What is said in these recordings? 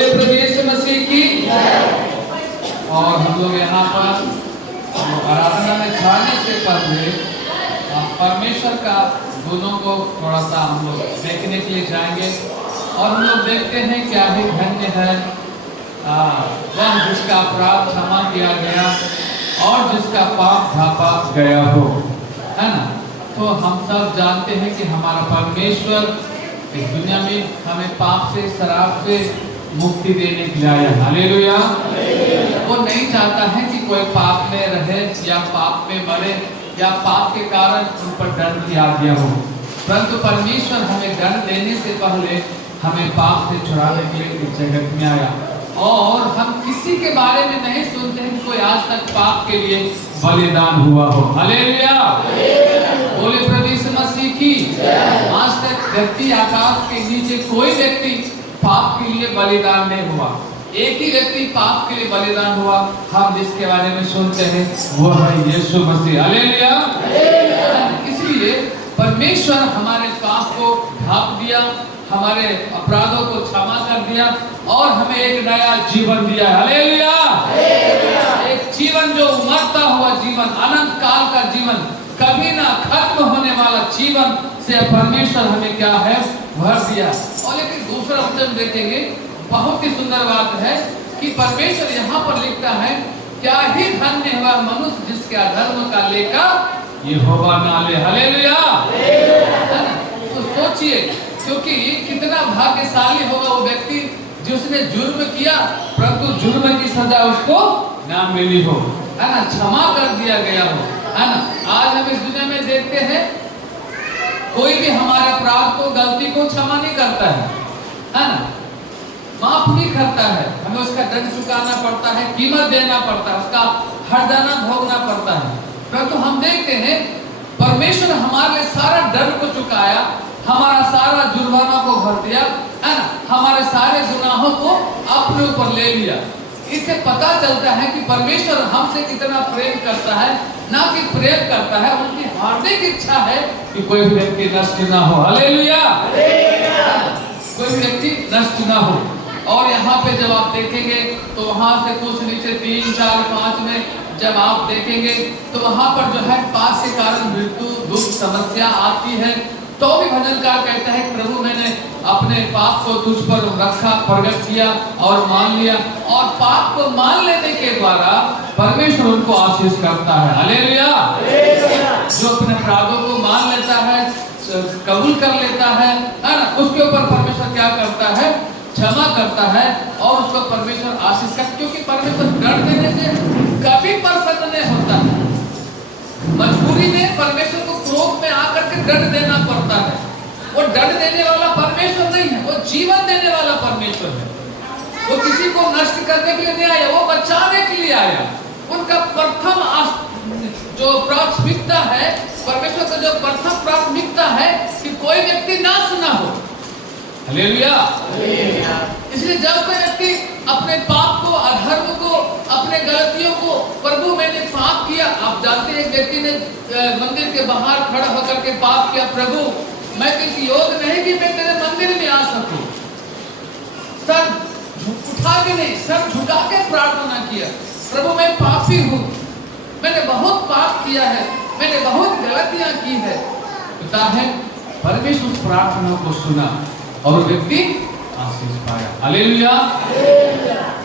बोले प्रभु यीशु मसीह की। और हम लोग यहाँ पर आराधना में जाने से पहले परमेश्वर का गुणों को थोड़ा सा हम लोग देखने के लिए जाएंगे। और हम लोग देखते हैं क्या ही धन्य है वह जिसका अपराध क्षमा किया गया और जिसका पाप ढापा गया हो, है ना। तो हम सब जानते हैं कि हमारा परमेश्वर इस दुनिया में हमें पाप से, शराब से मुक्ति देने के लिए आया। हालेलुया। वो नहीं चाहता है कि कोई पाप में रहे या पाप में मरे या पाप के कारण उन पर दंड की आज्ञा हो, परंतु परमेश्वर हमें दंड देने से पहले हमें पाप से छुड़ाने के लिए इस जगत में आया। और हम किसी के बारे में नहीं सुनते हैं कोई आज तक पाप के लिए बलिदान हुआ हो। हालेलुया। बोले प्रभु यीशु मसीह की। आज तक धरती आकाश के नीचे कोई व्यक्ति पाप के लिए बलिदान नहीं हुआ। एक ही व्यक्ति पाप के लिए बलिदान हुआ, हम जिसके बारे में सुनते हैं वो है यीशु मसीह। हालेलुया। इसलिए परमेश्वर हमारे पाप को ढाप दिया, हमारे अपराधों को क्षमा कर दिया और हमें एक नया जीवन दिया। हालेलुया। एक जीवन जो मरता हुआ जीवन, अनंत काल का जीवन, कभी ना खत्म होने वाला जीवन से परमेश्वर हमें क्या है भर दिया। और लेकिन दूसरा वचन देखेंगे, बहुत ही सुंदर बात है कि परमेश्वर यहाँ पर लिखता है, क्या ही धन्य हुआ मनुष्य जिसके अधर्म का लेखा यहोवा ना ले। हालेलुया। तो सोचिए, क्योंकि कितना भाग्यशाली होगा वो व्यक्ति जिसने जुर्म किया परंतु जुर्म की सजा उसको ना मिली हो, है ना, क्षमा कर दिया गया हो, है ना। आज हम इस दुनिया में देखते हैं कोई भी हमारे अपराध को, गलती को क्षमा नहीं करता है ना, माफ नहीं करता है। हमें उसका दंड चुकाना पड़ता है, कीमत देना पड़ता है, उसका हरजाना भोगना पड़ता है। परंतु हम देखते हैं परमेश्वर हमारे लिए सारा दंड को चुकाया, हमारा सारा जुर्माना को भर दिया, है ना, हमारे सारे गुनाहों को अपने ऊपर ले लिया। इससे पता चलता है कि परमेश्वर हमसे कितना प्रेम करता है, ना कि प्रेम करता है, उनकी हार्दिक इच्छा है कि कोई व्यक्ति नष्ट ना हो। हालेलुया। कोई व्यक्ति नष्ट ना हो। और यहाँ पे जब आप देखेंगे तो वहां से कुछ नीचे 3, 4, 5 में जब आप देखेंगे तो वहां पर जो है पाप के कारण मृत्यु, दुख, समस्या आती है। तो भी भजनकार कहता है, प्रभु मैंने अपने पाप को तुझ पर रखा, प्रकट किया और मान लिया। और पाप को मान लेने के द्वारा परमेश्वर उनको आशीष करता है। हालेलुया। जो अपने अपराधों को मान लेता है, कबूल कर लेता है ना, उसके ऊपर परमेश्वर क्या करता है, क्षमा करता है और उसको परमेश्वर आशीष करता है। क्योंकि परमेश्वर दंड देने से कभी प्रसन्न नहीं होता है। मजबूरी में परमेश्वर को क्रोध में आकर के दंड देना पड़ता है। वो दंड देने वाला परमेश्वर नहीं है, वो जीवन देने वाला परमेश्वर है। वो किसी को नष्ट करने के लिए नहीं आया, वो बचाने के लिए आया। उनका प्रथम जो प्राथमिकता है, परमेश्वर का जो प्रथम प्राथमिकता है कि कोई व्यक्ति नाश ना हो। हालेलुया। इसलिए जब कोई व्यक्ति अपने पाप को, अधर्म को, अपने गलतियों को, प्रभु मैंने पाप किया, आप जानते हैं एक व्यक्ति ने मंदिर के बाहर खड़ा होकर के पाप किया, प्रभु मैं किसी योग नहीं कि मैं तेरे मंदिर में आ सकूं, सर उठा के नहीं, सर झुका के प्रार्थना किया, प्रभु मैं पापी हूँ, मैंने बहुत पाप किया है, मैंने बहुत गलतियां की है। पता है परमेश्वर उस प्रार्थना को सुना और व्यक्ति आशीष पाया। हालेलुया।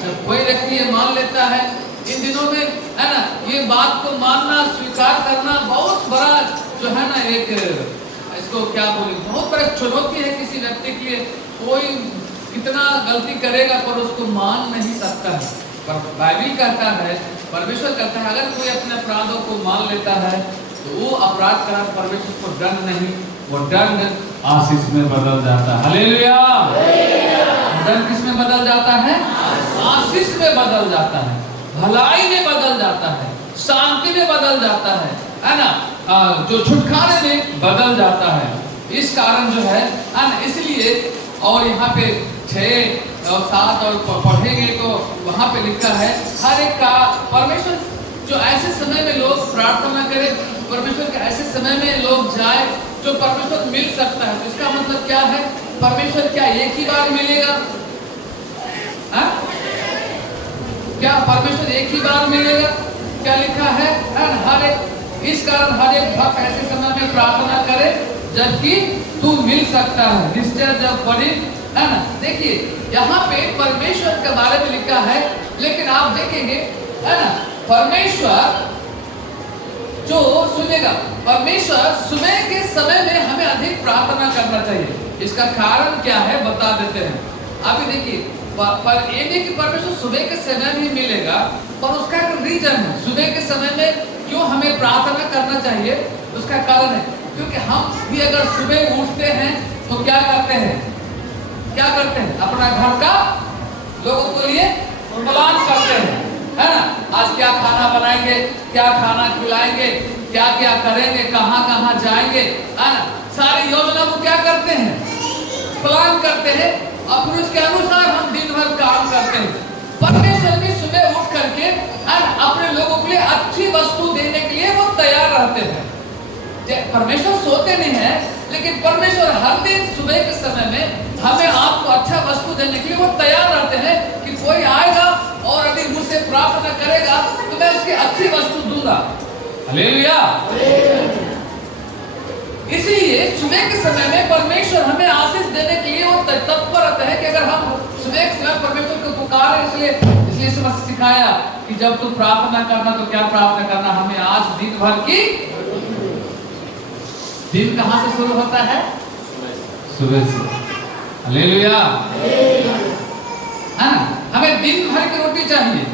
जब कोई व्यक्ति ये मान लेता है, इन दिनों में है ना, ये बात को मानना, स्वीकार करना बहुत बड़ा जो है ना, एक इसको क्या बोले, बहुत बड़ा चुनौती है किसी व्यक्ति के लिए। कोई कितना गलती करेगा पर उसको मान नहीं सकता है। पर बाइबल कहता है, परमेश्वर कहता है, अगर कोई अपने अपराधों को मान लेता है तो वो अपराध का परमेश्वर को दंड नहीं, वो दंड आशीष में बदल जाता है। हालेलुया। दंड किस में बदल जाता है? आशीष में बदल जाता है, भलाई में बदल जाता है, शांति में बदल जाता है ना, जो छुटकारे में बदल जाता है। इस कारण जो है ना, इसलिए और यहाँ पे 6 और 7 और पढ़ेंगे तो वहाँ पे लिखा है, हर एक का परमेश्वर जो ऐसे समय में लोग प्रार्थना करें, परमेश्वर के ऐसे समय में लोग जाए जो परमेश्वर मिल सकता है। तो इसका मतलब क्या है, परमेश्वर क्या एक ही बार मिलेगा? क्या परमेश्वर एक ही बार मिलेगा? क्या लिखा है? हर एक, इस कारण हर एक भक्त ऐसे समय में प्रार्थना करे जबकि तू मिल सकता है, निश्चय जब बड़ी, है ना। देखिए यहाँ पे परमेश्वर के बारे में लिखा है, लेकिन आप देखेंगे, है ना, परमेश्वर जो सुनेगा, परमेश्वर सुबह के समय में हमें अधिक प्रार्थना करना चाहिए। इसका कारण क्या है बता देते हैं। अभी देखिए, पर ये नहीं कि परमेश्वर सुबह के समय में ही मिलेगा, पर उसका एक रीजन है। सुबह के समय में क्यों हमें प्रार्थना करना चाहिए, उसका कारण है क्योंकि हम भी अगर सुबह उठते हैं तो क्या करते हैं, अपना घर का लोगों के लिए प्लान करते हैं, है ना। आज क्या खाना बनाएंगे, क्या खाना खिलाएंगे, क्या क्या करेंगे, कहाँ कहाँ जाएंगे, है ना। सारी योजना को क्या करते हैं, प्लान करते हैं, और फिर उसके अनुसार हम दिन भर काम करते हैं। परमेश्वर भी सुबह उठ करके अपने लोगों के लिए अच्छी वस्तु देने के लिए वो तैयार रहते हैं। परमेश्वर सोते नहीं है, लेकिन परमेश्वर हर दिन सुबह के समय में हमें आपको अच्छा वस्तु देने के लिए वो तैयार रहते हैं कि कोई आएगा और यदि मुझसे प्रार्थना करेगा तो मैं उसकी अच्छी वस्तु दूंगा। हालेलुया। इसलिए सुबह के समय में परमेश्वर हमें आशीष देने के लिए वो तत्पर रहता है कि अगर हम सुबह के समय परमेश्वर को पुकारें, इसलिए समझ सिखाया कि जब तू प्रार्थना करना तो क्या प्रार्थना करना, हमें आज दिन भर की, दिन कहां से शुरू होता है, सुबह से। हालेलुया, है ना। हमें दिन भर की रोटी चाहिए,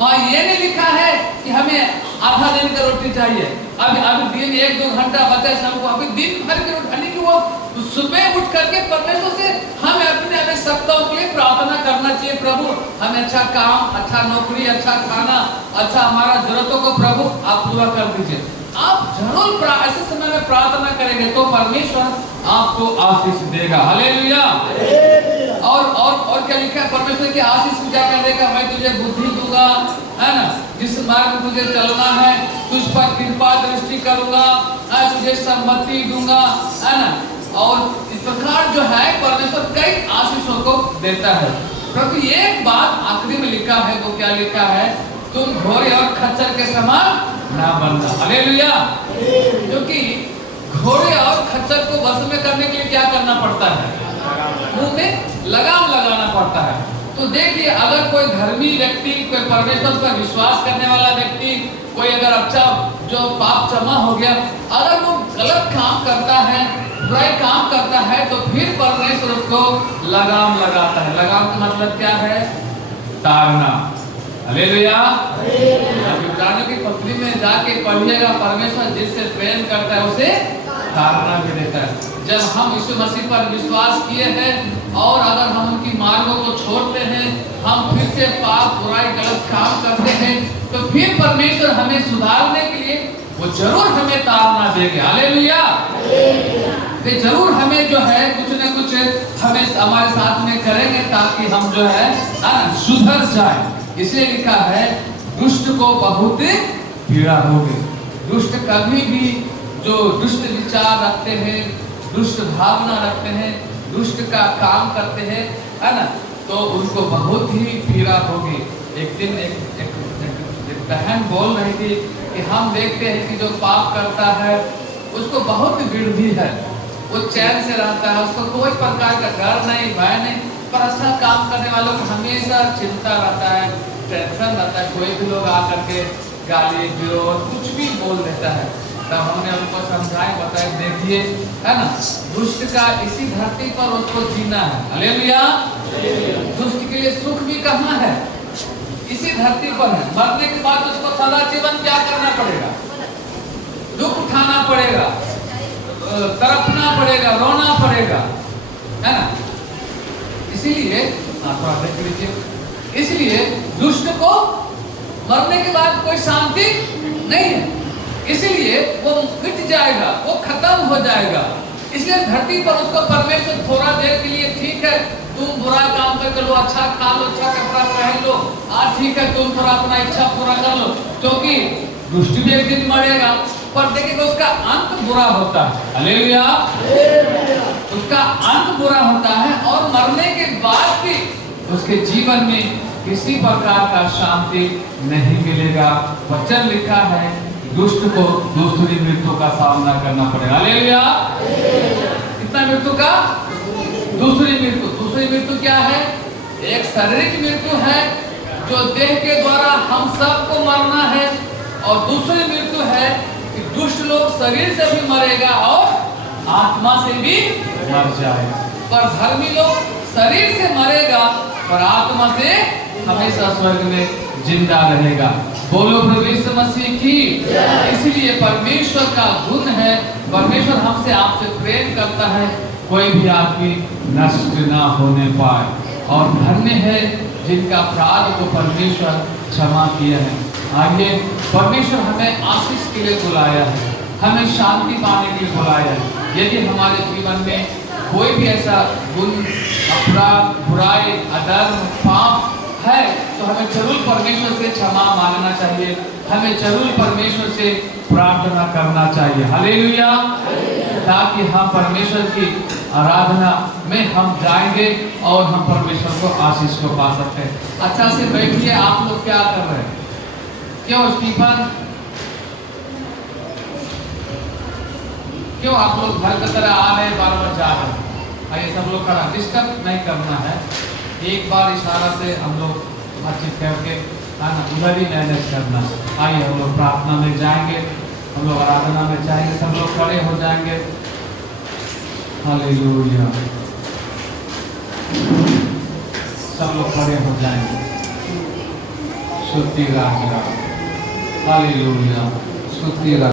और ये नहीं लिखा है कि हमें आधा दिन का रोटी चाहिए। अभी दिन 1-2 घंटा बचा है हमको, अभी दिन भर की रोटी, यानी कि वो सुबह उठ करके परमेश्वर से हमें अपने आवश्यकताओं के लिए प्रार्थना करना चाहिए। प्रभु हमें अच्छा काम, अच्छा नौकरी, अच्छा खाना, अच्छा हमारा जरूरतों को प्रभु आप पूरा कर दीजिए। आप जरूर ऐसे समय में प्रार्थना करेंगे तो परमेश्वर आपको आशीष देगा। हालेलुया। और क्या लिखा है, परमेश्वर की आशीष में क्या करेगा, मैं तुझे बुद्धि दूंगा, है ना, जिस मार्ग में तुझे चलना है, तुझ पर कृपा दृष्टि करूंगा, तुझे सम्मति दूंगा, है ना। और इस प्रकार जो है परमेश्वर कई आशीषों को देता है। परंतु एक बात आखिरी में लिखा है, वो क्या लिखा है, तुम घोड़े और खच्चर के समान ना बनना। हालेलुया। क्योंकि घोड़े और खच्चर को वश में करने के लिए क्या करना पड़ता है, मुंह में लगाम लगाना पड़ता है। तो देखिए, अगर कोई धर्मी व्यक्ति, कोई परमेश्वर पर विश्वास करने वाला व्यक्ति, कोई अगर अच्छा जो पाप क्षमा हो गया, अगर वो गलत काम करता है, बुराई काम करता है, तो फिर परमेश्वर उसको लगाम लगाता है। लगाम का मतलब क्या है, ताड़ना। हालेलुया। इब्रानियों की पत्री में जाके पढ़िएगा, परमेश्वर जिससे प्रेम करता है उसे ताड़ना भी देता है। जब हम यीशु मसीह पर विश्वास किए हैं और अगर हम उनकी मार्गों को छोड़ते हैं, हम फिर से पाप, बुराई, गलत काम करते हैं, तो फिर परमेश्वर हमें सुधारने के लिए वो जरूर हमें ताड़ना देंगे। हालेलुया। वे जरूर हमें जो है कुछ न कुछ हमें हमारे साथ में करेंगे ताकि हम जो है सुधर जाए। इसलिए लिखा है, दुष्ट को बहुत पीड़ा होगी। दुष्ट कभी भी जो दुष्ट विचार रखते हैं, दुष्ट भावना रखते हैं, दुष्ट का काम करते हैं, है ना, तो उनको बहुत ही पीड़ा होगी। एक दिन एक बहन बोल रही थी कि हम देखते हैं कि जो पाप करता है उसको बहुत वृद्धि है, वो चैन से रहता है, उसको कोई प्रकार का डर नहीं, भय नहीं, पर अच्छा काम करने वालों को हमेशा चिंता रहता है, टेंशन रहता है। कोई भी लोग आकर के गाली, विरोध, कुछ भी बोल देता है। तब हमने उनको समझाए, बताए, देखिए, है ना, दुष्ट का इसी धरती पर उसको जीना है। हालेलुया। दुष्ट के लिए सुख भी कहाँ है, इसी धरती पर है। मरने के बाद उसको सदा जीवन क्या करना पड़ेगा, दुख उठाना पड़ेगा, तड़पना पड़ेगा, रोना पड़ेगा, है ना। इसीलिए देख लीजिए, इसलिए दुष्ट को मरने के बाद कोई शांति नहीं है, इसलिए वो मिट जाएगा, वो खत्म हो जाएगा। इसलिए धरती पर उसको परमेश्वर थोड़ा देर के लिए, ठीक है तुम बुरा काम करके लो, अच्छा खा लो, अच्छा कपड़ा पहन लो, आज ठीक है तुम थोड़ा अपना इच्छा पूरा कर लो, क्योंकि दुष्ट भी एक दिन मरेगा, पर देखिए उसका अंत बुरा होता है। हालेलुया। उसका अंत बुरा होता है और मरने के बाद भी उसके जीवन में किसी प्रकार का शांति नहीं मिलेगा। वचन लिखा है दुष्ट को दूसरी मृत्यु का सामना करना पड़ेगा। हालेलुया। कितना मृत्यु का? दूसरी मृत्यु। दूसरी मृत्यु क्या है? एक शारीरिक मृत्यु है जो देह के द्वारा हम सबको मरना है, और दूसरी मृत्यु है कि दुष्ट लोग शरीर से भी मरेगा और आत्मा से भी मर जाएगा। पर धर्मी लोग शरीर से मरेगा पर आत्मा से हमेशा स्वर्ग में जिंदा रहेगा। बोलो प्रभु यीशु मसीह की। इसलिए परमेश्वर का गुण है, परमेश्वर हमसे आपसे प्रेम करता है, कोई भी आदमी नष्ट ना होने पाए। और धन्य है जिनका अपराध को परमेश्वर क्षमा किया है। आइए, परमेश्वर हमें आशीष के लिए बुलाया है, हमें शांति पाने के लिए बुलाया है। यदि हमारे जीवन में कोई भी ऐसा गुण, अपराध, बुराई, अधर्म, पाप है तो हमें जरूर परमेश्वर से क्षमा मांगना चाहिए, हमें जरूर परमेश्वर से प्रार्थना करना चाहिए। हालेलुया। ताकि हम परमेश्वर की आराधना में हम जाएंगे और हम परमेश्वर को आशीष को पा सकते हैं। अच्छा से बैठिए। आप लोग क्या कर रहे हैं? क्यों स्टीफन, क्यों आप लोग घर की तरह आ रहे, बार बार जा रहे हैं? आइए सब लोग खड़ा, डिस्टर्ब नहीं करना है। एक बार इशारा से हम लोग बातचीत करके उधर ही मैनेज करना। आइए हम लोग प्रार्थना में जाएंगे, हम लोग आराधना में जाएंगे, सब लोग खड़े हो जाएंगे। हालेलुया। सब लोग खड़े हो जाएंगे। स्तुति राजा। हालेलुया। स्तुति राजा।